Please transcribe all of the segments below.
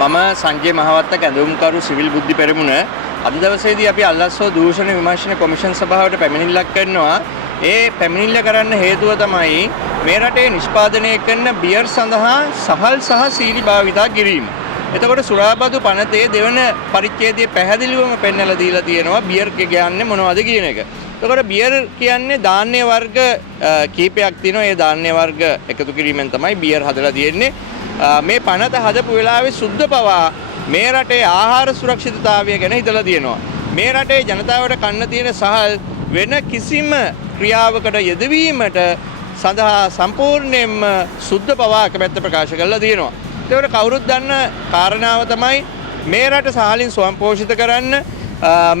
මම සංජය මහවත්ත කැඳවුම්කරු සිවිල් බුද්ධි පෙරමුණ අද දවසේදී අපි අල්ලස්සෝ දූෂණ විමර්ශන කොමිෂන් සභාවට පැමිණිල්ලක් කරනවා. ඒ පැමිණිල්ල කරන්න හේතුව තමයි මේ රටේ නිෂ්පාදනය කරන බියර් සඳහා සහල් සහ සීනි භාවිතා කිරීම. එතකොට සුරාබදු පනතේ දෙවන පරිච්ඡේදයේ පැහැදිලිවම පෙන්වලා දීලා තියෙනවා බියර් කියන්නේ මොනවද කියන එක. එතකොට බියර් කියන්නේ ධාන්‍ය වර්ග කීපයක් තියෙනවා. ඒ ධාන්‍ය වර්ග එකතු කිරීමෙන් තමයි බියර් හදලා තියෙන්නේ. මේ පනත හදපු වෙලාවේ සුද්ධ පවා මේ රටේ ආහාර සුරක්ෂිතතාවය ගැන හිතලා තියෙනවා. මේ රටේ ජනතාවට කන්න තියෙන සහල් වෙන කිසිම ක්‍රියාවකට යෙදවීමට සඳහා සම්පූර්ණයෙන්ම සුද්ධ පවා අකමැත්ත ප්‍රකාශ කරලා තියෙනවා. ඒකට කවුරුත් දන්න කාරණාව තමයි මේ රට සහලින් ස්වයංපෝෂිත කරන්න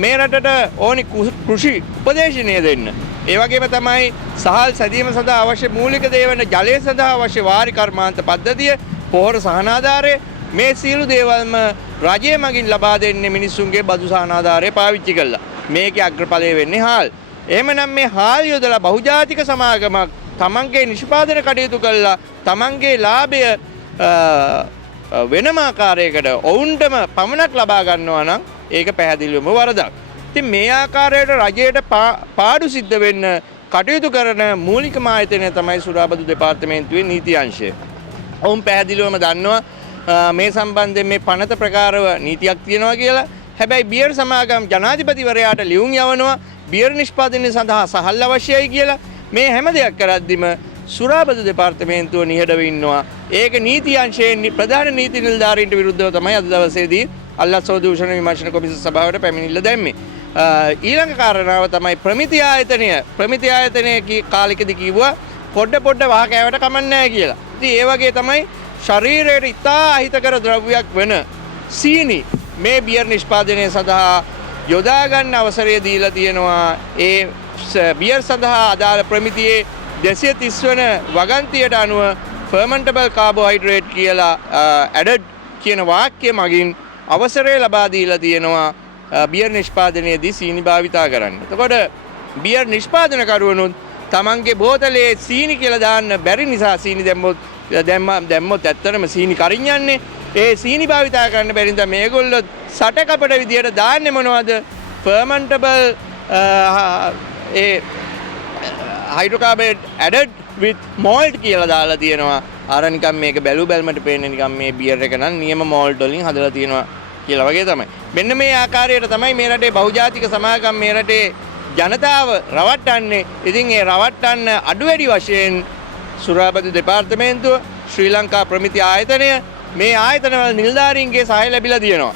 මේ රටට ඕනි කෘෂි උපදේශනය දෙන්න. ඒ වගේම තමයි සහල් සැදීම සඳහා අවශ්‍ය මූලික දේ වන ජලය සඳහා අවශ්‍ය වාරි කර්මාන්ත පද්ධතිය, පොහොර සහනාධාරය මේ සියලු දේවල්ම රජය මගින් ලබා දෙන්නේ මිනිස්සුන්ගේ බදු සහනාධාරය පාවිච්චි කරලා. මේකේ අග්‍රඵලය වෙන්නේ හාල්. එහෙමනම් මේ හාල් යොදලා බහුජාතික සමාගමක් තමන්ගේ නිෂ්පාදන කටයුතු කළා තමන්ගේ ලාභය වෙනම ආකාරයකට ඔවුන්ටම පමණක් ලබා ගන්නවා නම් ඒක පැහැදිලිවම වරදක්. ඉතින් මේ ආකාරයට රජයට පාඩු සිද්ධ වෙන්න කටයුතු කරන මූලිකම ආයතනය තමයි සුරාබදු දෙපාර්තමේන්තුවේ නීති අංශය. ඔවුන් පැහැදිලිවම දන්නවා මේ සම්බන්ධයෙන් මේ පනත ප්‍රකාරව නීතියක් තියෙනවා කියලා. හැබැයි බියර් සමාගම් ජනාධිපතිවරයාට ලියුම් යවනවා බියර් නිෂ්පාදනය සඳහා සහල් අවශ්‍යයි කියලා. මේ හැම දෙයක් කරද්දිම සුරාබදු දෙපාර්තමේන්තුව නිහඬව ඉන්නවා. ඒක නීති අංශයෙන් ප්‍රධාන නීති නිලධාරීන්ට විරුද්ධව තමයි අද දවසේදී අල්ලස්සෝ දූෂණ විමර්ශන කොමිසම සභාවට පැමිණිල්ල දැම්මේ. ඊළඟ කාරණාව තමයි ප්‍රමිති ආයතනය. ප්‍රමිති ආයතනය කාලෙකදී කිව්වා පොඩ වහ කෑවට කමක් නැහැ කියලා. ඉතින් ඒ වගේ තමයි ශරීරයට ඉතා අහිතකර ද්‍රව්‍යයක් වෙන සීනි මේ බියර් නිෂ්පාදනය සඳහා යොදා ගන්න අවසරය දීලා තියෙනවා. ඒ බියර් සඳහා අදාළ ප්‍රමිතියේ 230 වන වගන්තියට අනුව ෆර්මන්ටබල් කාබෝහයිඩ්‍රේට් කියලා ඇඩඩ් කියන වාක්‍ය මගින් අවසරය ලබා දීලා තියෙනවා බියර් නිෂ්පාදනයේදී සීනි භාවිතා කරන්න. එතකොට බියර් නිෂ්පාදනකරුවනුත් තමන්ගේ බෝතලේ සීනි කියලා දාන්න බැරි නිසා සීනි දැම්මොත් ඇත්තටම සීනි කරින් යන්නේ. ඒ සීනි භාවිතා කරන්න බැරි නිසා මේගොල්ලෝ සටකපට විදියට දාන්නේ මොනවද? ෆර්මන්ටබල් ඒ හයිඩ්‍රෝකාබේට් ඇඩඩ් with malt කියලා දාලා තියෙනවා. අර නිකන් මේක බැලු බැලමට පේන්නේ නිකන් මේ බියර් එක නම් නියම malt වලින් හදලා තියෙනවා කියලා වගේ තමයි. මෙන්න මේ ආකාරයට තමයි මේ රටේ බහුජාතික සමාගම් මේ රටේ ජනතාව රවට්ටන්නේ. ඉතින් ඒ රවට්ටන්න අඩු වැඩි වශයෙන් සුරාබදු දෙපාර්තමේන්තුව, ශ්‍රී ලංකා ප්‍රමිති ආයතනය මේ ආයතනවල නිලධාරීන්ගේ සහාය ලැබිලා තියෙනවා.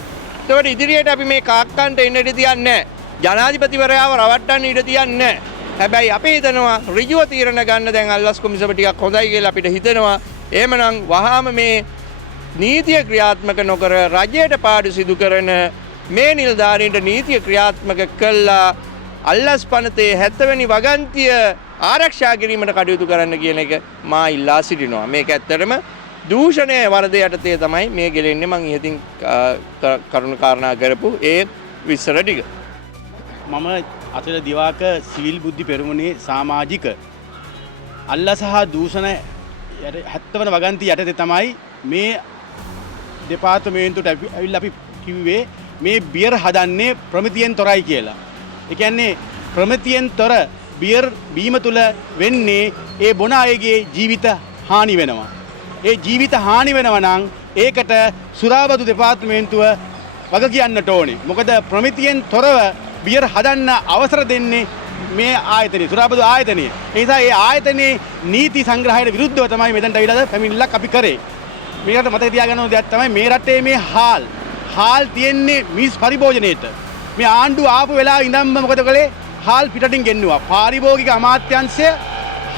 ඒකට ඉදිරියට අපි මේ කාක්කන්ට එන්න ඉඩ තියන්නේ නැහැ. ජනාධිපතිවරයාව රවට්ටන්න ඉඩ තියන්නේ නැහැ. හැබැයි අපි හිතනවා ඍජුව තීරණ ගන්න දැන් අල්ලස් කොමිසම ටිකක් හොඳයි කියලා අපිට හිතෙනවා. එහෙමනම් වහාම මේ නීතිය ක්‍රියාත්මක නොකර රජයට පාඩු සිදු කරන මේ නිලධාරීන්ට නීතිය ක්‍රියාත්මක කළා අල්ලස් පනතේ 70 වෙනි වගන්තිය ආරක්ෂා කිරීමට කටයුතු කරන්න කියන එක මා ඉල්ලා සිටිනවා. මේක ඇත්තටම දූෂණය වරද යටතේ තමයි මේ ගෙලෙන්නේ. මම ඉතින් කරුණු කාරණා කරපු ඒ විස්තර ටික. මම අතල දිවාක සිවිල් බුද්ධි පෙරමුණේ සමාජික අල්ලස සහ දූෂණ 70 වන වගන්තිය යටතේ තමයි මේ දෙපාර්තමේන්තුවට ඇවිල්ලා අපි කිව්වේ මේ බියර් හදන්නේ ප්‍රමිතියෙන් තොරයි කියලා. ඒ කියන්නේ ප්‍රමිතියෙන් තොර බියර් බීම තුල වෙන්නේ ඒ බොන අයගේ ජීවිත හානි වෙනවා. ඒ ජීවිත හානි වෙනවා නම් ඒකට සුරාබදු දෙපාර්තමේන්තුව වග කියන්නට ඕනේ. මොකද ප්‍රමිතියෙන් තොරව බියර් හදන්න අවසර දෙන්නේ මේ ආයතනය, සුරාබදු ආයතනය. ඒ නිසා ඒ ආයතනයේ නීති සංග්‍රහයට විරුද්ධව තමයි මෙතනට අවිලා පැමිණිල්ලක් අපි කරේ. මේකට මතක තියාගන්න ඕන දෙයක් තමයි මේ රටේ මේ හාල් තියෙන්නේ මිස් පරිභෝජනයේට. මේ ආණ්ඩුව ආපු වෙලාවේ ඉඳන්ම මොකද කළේ? හාල් පිටටින් ගෙන්නුවා. පාරිභෝගික අමාත්‍යාංශය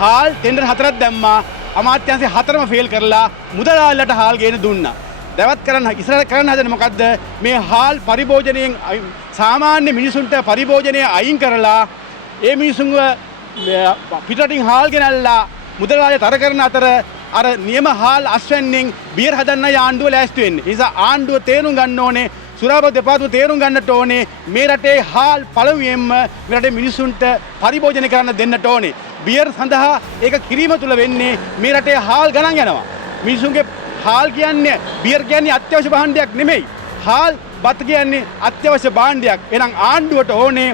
හාල් ටෙන්ඩර් 4ක් දැම්මා. අමාත්‍යාංශය 4ම ෆේල් කරලා මුදලාලට හාල් ගෙන දුන්නා. දැවත් කරන්න ඉස්සරහට කරන්න හදන්නේ මොකද්ද? මේ හාල් පරිභෝජනයෙන් සාමාන්‍ය මිනිසුන්ට පරිභෝජනය අයින් කරලා ඒ මිනිසුන්ව පිටරටින් හාල් ගෙනල්ලා මුදලාලේ තර කරන අතර අර නියම හාල් අස්වැන්නෙන් බියර් හදන්න ආණ්ඩුව ලෑස්ති වෙන්නේ. ඒ නිසා ආණ්ඩුව තේරුම් ගන්න ඕනේ, සුරාබදු දෙපාර්තමේන්තුව තේරුම් ගන්නට ඕනේ මේ රටේ හාල් පළමුවෙන්ම මේ රටේ මිනිසුන්ට පරිභෝජනය කරන්න දෙන්නට ඕනේ. බියර් සඳහා ඒක කිරීම තුල වෙන්නේ මේ රටේ හාල් ගණන් යනවා. මිනිසුන්ගේ හාල් කියන්නේ බියර් කියන්නේ අත්‍යවශ්‍ය භාණ්ඩයක් නෙමෙයි. හාල් බත් කියන්නේ අත්‍යවශ්‍ය භාණ්ඩයක්. එහෙනම් ආණ්ඩුවට ඕනේ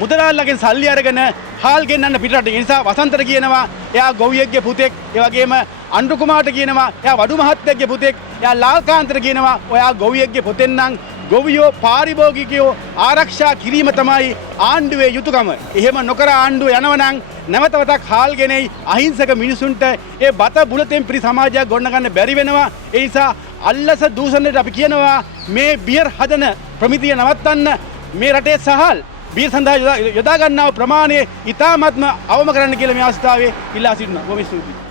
මුදලාල්ලගෙන් සල්ලි අරගෙන හාල් ගෙන්නන්න පිටරට. ඒ නිසා වසන්තට කියනවා එයා ගොවියෙක්ගේ පුතෙක්. ඒ වගේම අන්ඩු කුමාරට කියනවා එයා වඩු මහත්තයෙක්ගේ පුතෙක්. එයා ලාල්කාන්තට කියනවා ඔයා ගොවියෙක්ගේ පුතෙන් නම් ගොවියෝ පාරිභෝගිකයෝ ආරක්ෂා කිරීම තමයි ආණ්ඩුවේ යුතුයකම. එහෙම නොකර ආණ්ඩුව යනවනම් නැවතවතක් හාල් ගෙනෙයි අහිංසක මිනිසුන්ට ඒ බත බුලතෙන් පිරි සමාජයක් ගොඩනගන්න බැරි වෙනවා. ඒ නිසා අල්ලස දූෂණයට අපි කියනවා මේ බියර් හදන ප්‍රමිතිය නවත්තන්න. මේ රටේ සහල් බියර් සඳහා යොදා ගන්නා ප්‍රමාණය ඉතාමත්ම අවම කරන්න කියලා මේ අවස්ථාවේ ඉල්ලා සිටිනවා. බොහොම ස්තුතියි.